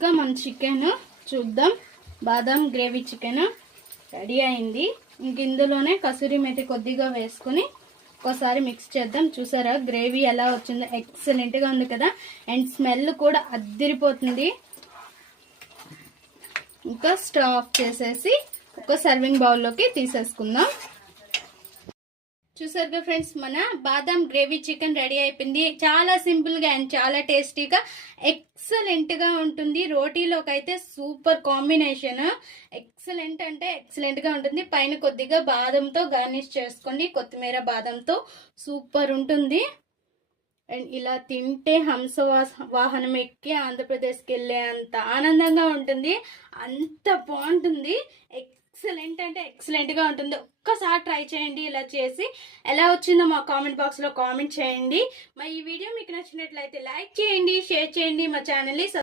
ఇంకా మన చికెన్ చూద్దాం. బాదం గ్రేవీ చికెన్ రెడీ అయింది. ఇంక ఇందులోనే కసూరి మేతి కొద్దిగా వేసుకుని ఒకసారి మిక్స్ చేద్దాం. చూసారా గ్రేవీ ఎలా వచ్చిందో, ఎక్సలెంట్గా ఉంది కదా. అండ్ స్మెల్ కూడా అద్దిరిపోతుంది. ఇంకా స్టవ్ ఆఫ్ చేసేసి ఒక సర్వింగ్ బౌల్లోకి తీసేసుకుందాం. చూసారుగా ఫ్రెండ్స్, మన బాదం గ్రేవీ చికెన్ రెడీ అయిపోయింది. చాలా సింపుల్గా అండ్ చాలా టేస్టీగా ఎక్సలెంట్గా ఉంటుంది. రోటీలోకి అయితే సూపర్ కాంబినేషన్. ఎక్సలెంట్ అంటే ఎక్సలెంట్గా ఉంటుంది. పైన కొద్దిగా బాదంతో గార్నిష్ చేసుకోండి, కొత్తిమీర బాదంతో సూపర్ ఉంటుంది. అండ్ ఇలా తింటే హంస వాహనం ఎక్కి ఆంధ్రప్రదేశ్కి వెళ్ళే అంత ఆనందంగా ఉంటుంది. అంత బాగుంటుంది. ఎక్సలెంట్ అంటే ఎక్సలెంట్గా ఉంటుంది. ఒక్కసారి ట్రై చేయండి. ఇలా చేసి ఎలా వచ్చిందో మా కామెంట్ బాక్స్లో కామెంట్ చేయండి. మా ఈ వీడియో మీకు నచ్చినట్లయితే లైక్ చేయండి, షేర్ చేయండి, మా ఛానల్ని